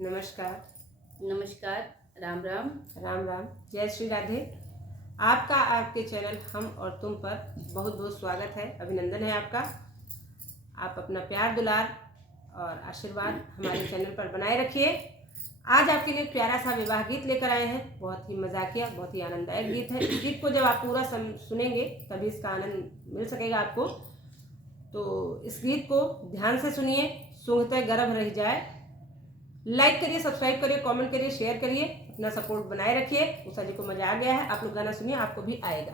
नमस्कार। नमस्कार। राम राम। राम राम। जय श्री राधे। आपका आपके चैनल हम और तुम पर बहुत बहुत स्वागत है, अभिनंदन है आपका। आप अपना प्यार दुलार और आशीर्वाद हमारे चैनल पर बनाए रखिए। आज आपके लिए प्यारा सा विवाह गीत लेकर आए हैं। बहुत ही मजाकिया, बहुत ही आनंददायक गीत है। इस गीत को जब आप पूरा सुनेंगे तभी इसका आनंद मिल सकेगा आपको। तो इस गीत को ध्यान से सुनिए, सूंघते गर्भ रह जाए। लाइक करिए, सब्सक्राइब करिए, कमेंट करिए, शेयर करिए, अपना सपोर्ट बनाए रखिए। उषा जी को मजा आ गया है, आप लोग गाना सुनिए, आपको भी आएगा।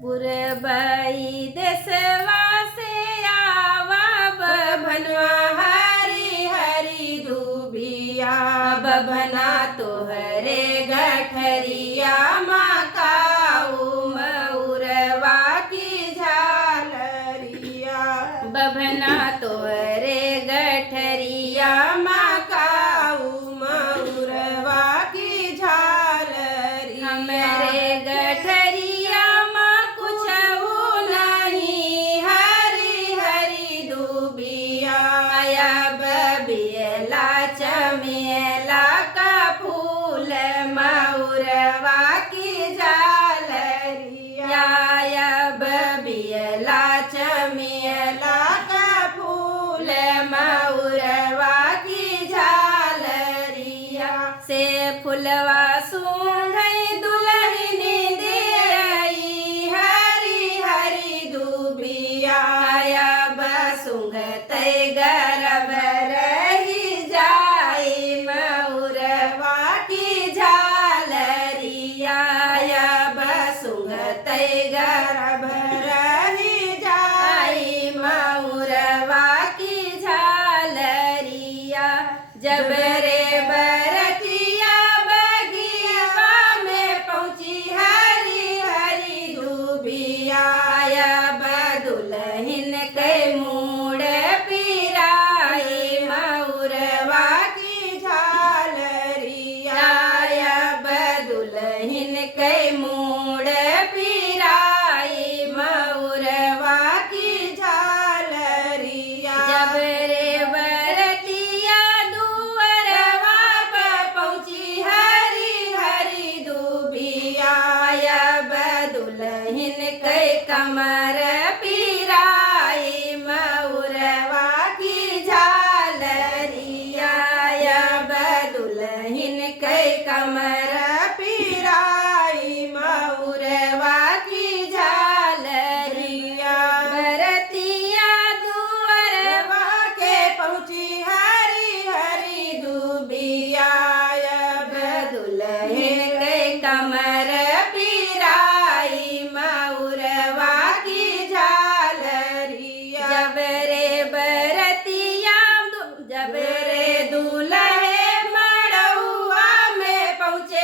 बुरबई देशवा से आवा बभनवा हरी हरी धुबिया, बभना तोहरे गठरिया मकाऊ मऊरवा की झालरिया, बभना तोहरे गठरिया मकाऊ मऊरवा की झालरी, हमरे गठरिया चमेला का फूल मऊरवा की झालरिया, बबियला चमेला का फूल मऊरवा की झालरिया, से फुलवा सूंघई दुल्हनी दे आई हरी हरी दुबिया, बसूंघते गरब गर्भ रही जाई मऊरवा की झालरिया, जब रे बरतिया बगिया में पहुंची हरी हरी धुबिया, दुल्हन के मूड पिराई मऊरवा की झालरिया, दुल्हन के मूड पिराई मऊरवा की झालरिया, जब रे बरतिया दुअरवा पर पहुंची हरी हरी दुबिया, दुल्हन के कमर पिराई मऊरवा की झालरिया, दुल्हन के कमर पिराई मऊरवा की झालरिया, बरतिया दुअरवा के पहुंची हरी हरी दुबिया, दुल्हन के कमर पिराई मऊरवा की झालरिया, जब रे बरतिया जब रे दूल्हे मड़उआ में पहुंचे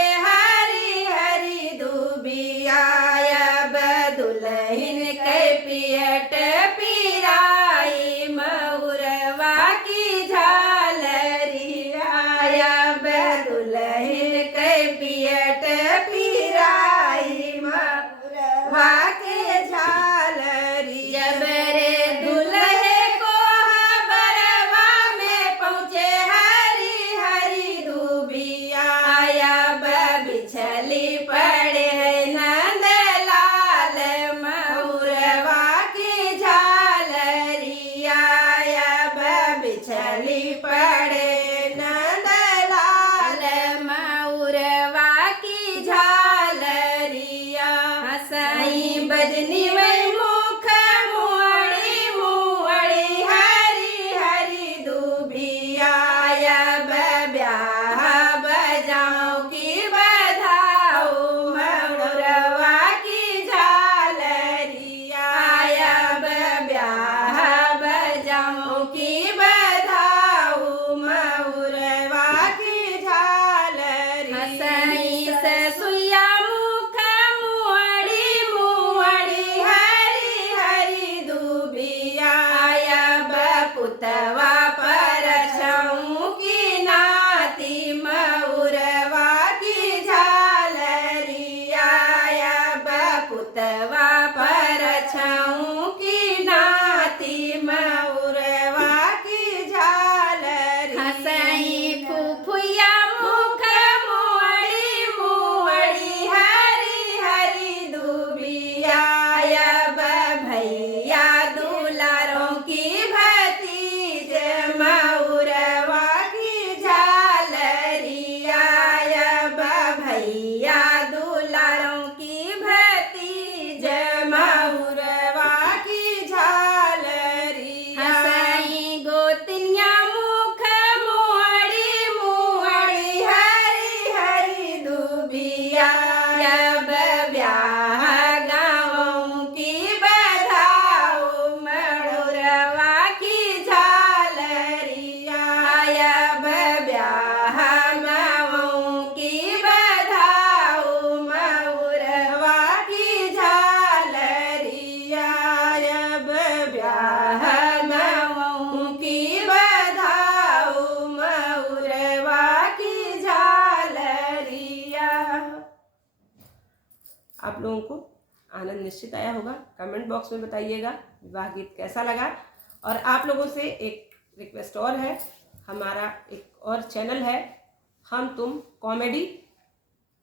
आप लोगों को आनंद निश्चित आया होगा। कमेंट बॉक्स में बताइएगा विवाह गीत कैसा लगा। और आप लोगों से एक रिक्वेस्ट और है, हमारा एक और चैनल है हम तुम कॉमेडी,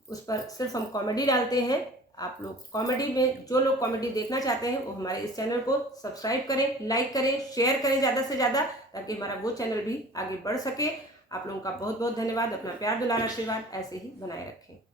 उस पर सिर्फ हम कॉमेडी डालते हैं। आप लोग कॉमेडी में जो लोग कॉमेडी देखना चाहते हैं वो हमारे इस चैनल को सब्सक्राइब करें, लाइक करें, शेयर करें ज़्यादा से ज़्यादा, ताकि हमारा वो चैनल भी आगे बढ़ सके। आप लोगों का बहुत बहुत धन्यवाद। अपना प्यार दुलार आशीर्वाद ऐसे ही बनाए रखें।